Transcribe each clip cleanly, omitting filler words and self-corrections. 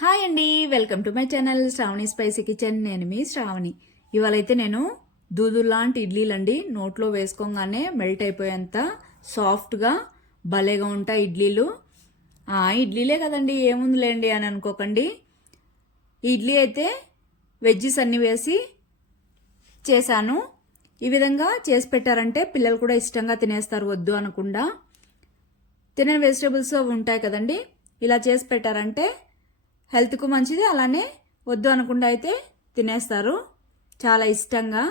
Hi అండి, welcome to my channel Shravani Spicy Kitchen. నేను మీ శ్రావణి. ఇవాళైతే నేను దూదు లాంటి ఇడ్లీలండి, నోట్లో వేసుకోగానే మెల్ట్ అయిపోయేంత సాఫ్ట్గా భలేగా ఉంటాయి ఇడ్లీలు. ఇడ్లీలే కదండి, ఏముందిలేండి అని అనుకోకండి. ఈ ఇడ్లీ అయితే వెజ్జెస్ అన్నీ వేసి చేశాను. ఈ విధంగా చేసి పెట్టారంటే పిల్లలు కూడా ఇష్టంగా తినేస్తారు, వద్దు అనకుండా. తినని వెజిటేబుల్స్ ఉంటాయి కదండి, ఇలా చేసి పెట్టారంటే హెల్త్కు మంచిది, అలానే వద్దు అనకుండా అయితే తినేస్తారు చాలా ఇష్టంగా.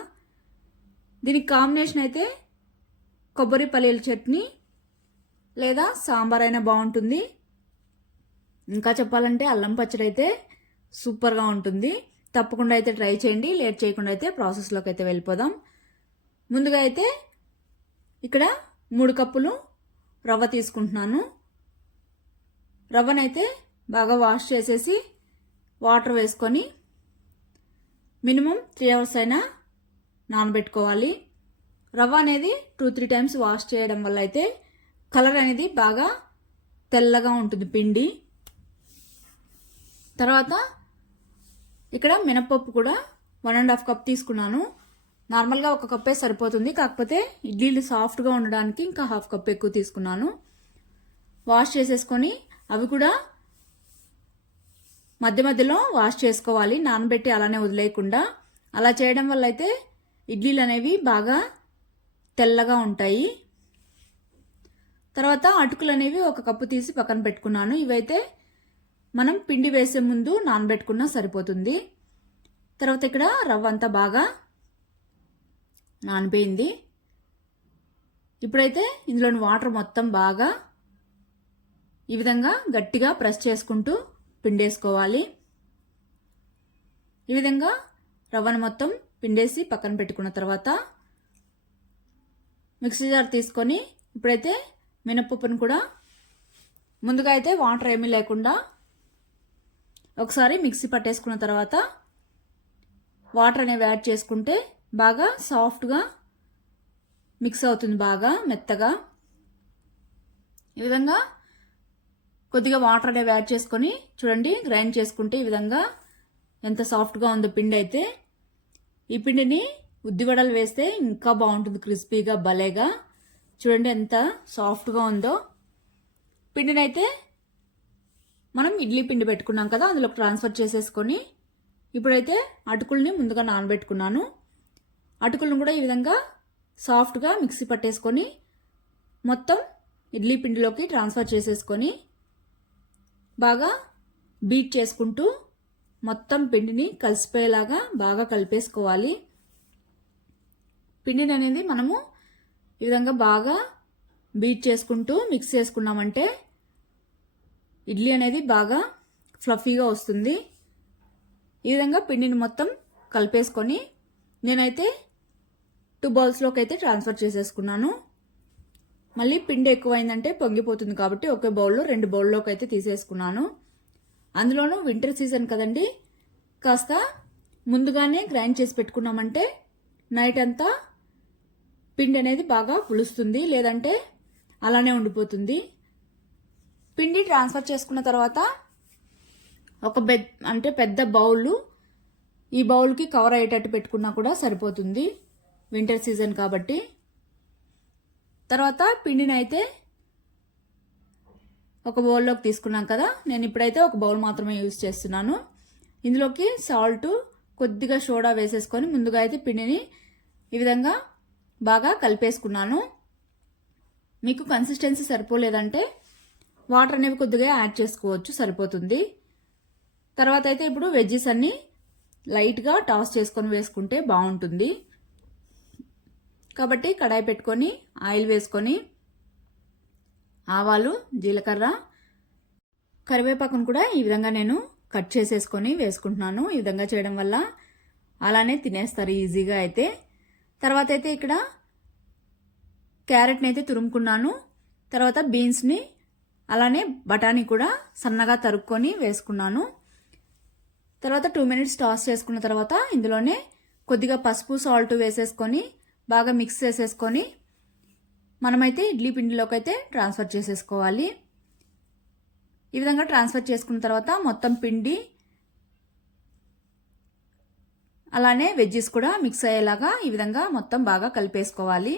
దీనికి కాంబినేషన్ అయితే కొబ్బరి పల్లీల చట్నీ లేదా సాంబార్ అయినా బాగుంటుంది. ఇంకా చెప్పాలంటే అల్లం పచ్చడి అయితే సూపర్గా ఉంటుంది. తప్పకుండా అయితే ట్రై చేయండి. లేట్ చేయకుండా అయితే ప్రాసెస్లోకి అయితే వెళ్ళిపోదాం. ముందుగా అయితే ఇక్కడ 3 కప్పులు రవ్వ తీసుకుంటున్నాను. రవ్వనైతే బాగా వాష్ చేసేసి వాటర్ వేసుకొని మినిమం 3 అవర్స్ అయినా నానబెట్టుకోవాలి. రవ్వ అనేది 2-3 టైమ్స్ వాష్ చేయడం వల్ల అయితే కలర్ అనేది బాగా తెల్లగా ఉంటుంది పిండి. తర్వాత ఇక్కడ మినపప్పు కూడా 1.5 కప్ తీసుకున్నాను. నార్మల్గా 1 కప్పే సరిపోతుంది, కాకపోతే ఇడ్లీలు సాఫ్ట్గా ఉండడానికి ఇంకా 1/2 కప్ ఎక్కువ తీసుకున్నాను. వాష్ చేసేసుకొని అవి కూడా మధ్య మధ్యలో వాష్ చేసుకోవాలి, నానబెట్టి అలానే వదిలేయకుండా. అలా చేయడం వల్ల అయితే ఇడ్లీలు అనేవి బాగా తెల్లగా ఉంటాయి. తర్వాత అటుకులు అనేవి 1 కప్పు తీసి పక్కన పెట్టుకున్నాను. ఇవైతే మనం పిండి వేసే ముందు నానబెట్టుకున్నా సరిపోతుంది. తర్వాత ఇక్కడ రవ్వ అంతా బాగా నానిపోయింది. ఇప్పుడైతే ఇందులోని వాటర్ మొత్తం బాగా ఈ విధంగా గట్టిగా ప్రెస్ చేసుకుంటూ పిండేసుకోవాలి. ఈ విధంగా రవ్వను మొత్తం పిండేసి పక్కన పెట్టుకున్న తర్వాత మిక్సీ జార్ తీసుకొని ఇప్పుడైతే మినపప్పును కూడా ముందుగా అయితే వాటర్ ఏమీ లేకుండా ఒకసారి మిక్సీ పట్టేసుకున్న తర్వాత వాటర్ అనేవి యాడ్ చేసుకుంటే బాగా సాఫ్ట్గా మిక్స్ అవుతుంది, బాగా మెత్తగా. ఈ విధంగా కొద్దిగా వాటర్ అనేవి యాడ్ చేసుకొని చూడండి, గ్రైండ్ చేసుకుంటే ఈ విధంగా ఎంత సాఫ్ట్గా ఉందో పిండి అయితే. ఈ పిండిని ఉద్దివడలు వేస్తే ఇంకా బాగుంటుంది, క్రిస్పీగా భలేగా. చూడండి ఎంత సాఫ్ట్గా ఉందో. పిండిని అయితే మనం ఇడ్లీ పిండి పెట్టుకున్నాం కదా, అందులోకి ట్రాన్స్ఫర్ చేసేసుకొని ఇప్పుడైతే అటుకుల్ని ముందుగా నానబెట్టుకున్నాను. అటుకులను కూడా ఈ విధంగా సాఫ్ట్గా మిక్సీ పట్టేసుకొని మొత్తం ఇడ్లీ పిండిలోకి ట్రాన్స్ఫర్ చేసేసుకొని బాగా బీట్ చేసుకుంటూ మొత్తం పిండిని కలిసిపోయేలాగా బాగా కలిపేసుకోవాలి. పిండిని అనేది మనము ఈ విధంగా బాగా బీట్ చేసుకుంటూ మిక్స్ చేసుకున్నామంటే ఇడ్లీ అనేది బాగా ఫ్లఫీగా వస్తుంది. ఈ విధంగా పిండిని మొత్తం కలిపేసుకొని నేనైతే 2 బౌల్స్లోకి అయితే ట్రాన్స్ఫర్ చేసేసుకున్నాను. మళ్ళీ పిండి ఎక్కువైందంటే పొంగిపోతుంది కాబట్టి ఒకే బౌల్లో 2 బౌల్లోకి అయితే తీసేసుకున్నాను. అందులోనూ వింటర్ సీజన్ కదండి, కాస్త ముందుగానే గ్రైండ్ చేసి పెట్టుకున్నామంటే నైట్ అంతా పిండి అనేది బాగా పులుస్తుంది, లేదంటే అలానే ఉండిపోతుంది. పిండి ట్రాన్స్ఫర్ చేసుకున్న తర్వాత ఒక పెద్ద బౌల్, ఈ బౌల్కి కవర్ అయ్యేటట్టు పెట్టుకున్నా కూడా సరిపోతుంది, వింటర్ సీజన్ కాబట్టి. తర్వాత పిండిని అయితే ఒక బౌల్లోకి తీసుకున్నాం కదా, నేను ఇప్పుడైతే ఒక బౌల్ మాత్రమే యూజ్ చేస్తున్నాను. ఇందులోకి సాల్ట్, కొద్దిగా సోడా వేసేసుకొని ముందుగా అయితే పిండిని ఈ విధంగా బాగా కలిపేసుకున్నాను. మీకు కన్సిస్టెన్సీ సరిపోలేదంటే వాటర్ అనేవి కొద్దిగా యాడ్ చేసుకోవచ్చు, సరిపోతుంది. తర్వాత అయితే ఇప్పుడు వెజ్జెస్ అన్నీ లైట్గా టాస్ చేసుకొని వేసుకుంటే బాగుంటుంది. కాబట్టి కడాయి పెట్టుకొని ఆయిల్ వేసుకొని ఆవాలు, జీలకర్ర, కరివేపాకును కూడా ఈ విధంగా నేను కట్ చేసేసుకొని వేసుకుంటున్నాను. ఈ విధంగా చేయడం వల్ల అలానే తినేస్తారు ఈజీగా అయితే. తర్వాత అయితే ఇక్కడ క్యారెట్ని అయితే తురుముకున్నాను. తర్వాత బీన్స్ని అలానే బఠానీ కూడా సన్నగా తరుక్కొని వేసుకున్నాను. తర్వాత 2 మినిట్స్ టాస్ చేసుకున్న తర్వాత ఇందులోనే కొద్దిగా పసుపు, సాల్ట్ వేసేసుకొని బాగా మిక్స్ చేసేసుకొని మనమైతే ఇడ్లీ పిండిలోకి అయితే ట్రాన్స్ఫర్ చేసేసుకోవాలి. ఈ విధంగా ట్రాన్స్ఫర్ చేసుకున్న తర్వాత మొత్తం పిండి అలానే వెజ్జెస్ కూడా మిక్స్ అయ్యేలాగా ఈ విధంగా మొత్తం బాగా కలిపేసుకోవాలి.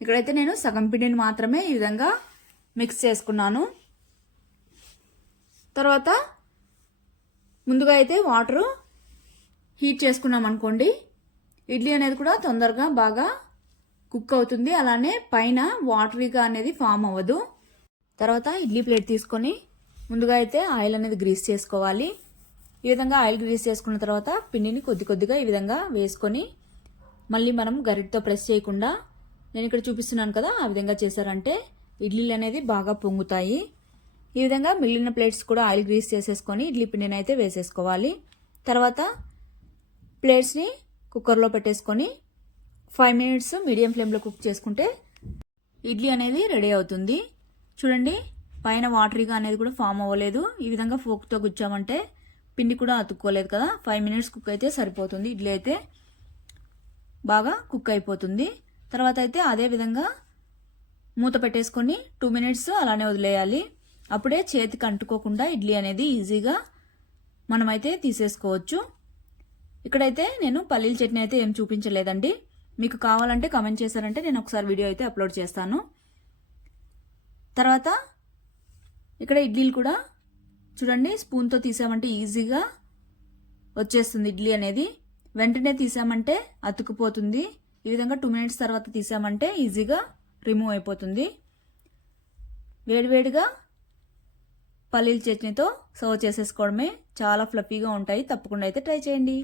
ఇక్కడైతే నేను సగం పిండిని మాత్రమే ఈ విధంగా మిక్స్ చేసుకున్నాను. తర్వాత ముందుగా అయితే వాటర్ హీట్ చేసుకున్నాం అనుకోండి, ఇడ్లీ అనేది కూడా తొందరగా బాగా కుక్ అవుతుంది. అలానే పైన వాటరీగా అనేది ఫామ్ అవ్వదు. తర్వాత ఇడ్లీ ప్లేట్ తీసుకొని ముందుగా అయితే ఆయిల్ అనేది గ్రీస్ చేసుకోవాలి. ఈ విధంగా ఆయిల్ గ్రీస్ చేసుకున్న తర్వాత పిండిని కొద్ది కొద్దిగా ఈ విధంగా వేసుకొని మళ్ళీ మనం గరిటతో ప్రెస్ చేయకుండా నేను ఇక్కడ చూపిస్తున్నాను కదా, ఆ విధంగా చేశారంటే ఇడ్లీలు అనేది బాగా పొంగుతాయి. ఈ విధంగా మిగిలిన ప్లేట్స్ కూడా ఆయిల్ గ్రీస్ చేసేసుకొని ఇడ్లీ పిండిని అయితే వేసేసుకోవాలి. తర్వాత ప్లేట్స్ని కుక్కర్లో పెట్టేసుకొని 5 మినిట్స్ మీడియం ఫ్లేమ్లో కుక్ చేసుకుంటే ఇడ్లీ అనేది రెడీ అవుతుంది. చూడండి, పైన వాటరీగా అనేది కూడా ఫామ్ అవ్వలేదు. ఈ విధంగా ఫోక్తో గుచ్చామంటే పిండి కూడా అతుక్కోలేదు కదా. 5 మినిట్స్ కుక్ అయితే సరిపోతుంది. ఇడ్లీ అయితే బాగా కుక్ అయిపోతుంది. తర్వాత అయితే అదే విధంగా మూత పెట్టేసుకొని 2 మినిట్స్ అలానే వదిలేయాలి. అప్పుడే చేతికి అంటుకోకుండా ఇడ్లీ అనేది ఈజీగా మనమైతే తీసేసుకోవచ్చు. ఇక్కడైతే నేను పల్లీల చట్నీ అయితే ఏం చూపించలేదండి. మీకు కావాలంటే కామెంట్ చేశారంటే నేను ఒకసారి వీడియో అయితే అప్లోడ్ చేస్తాను. తర్వాత ఇక్కడ ఇడ్లీలు కూడా చూడండి, స్పూన్తో తీసామంటే ఈజీగా వచ్చేస్తుంది ఇడ్లీ అనేది. వెంటనే తీసామంటే అతుక్కుపోతుంది. ఈ విధంగా 2 మినిట్స్ తర్వాత తీసామంటే ఈజీగా రిమూవ్ అయిపోతుంది. వేడివేడిగా పల్లీల చట్నీతో సర్వ్ చేసేసుకోవడమే. చాలా ఫ్లఫీగా ఉంటాయి. తప్పకుండా అయితే ట్రై చేయండి.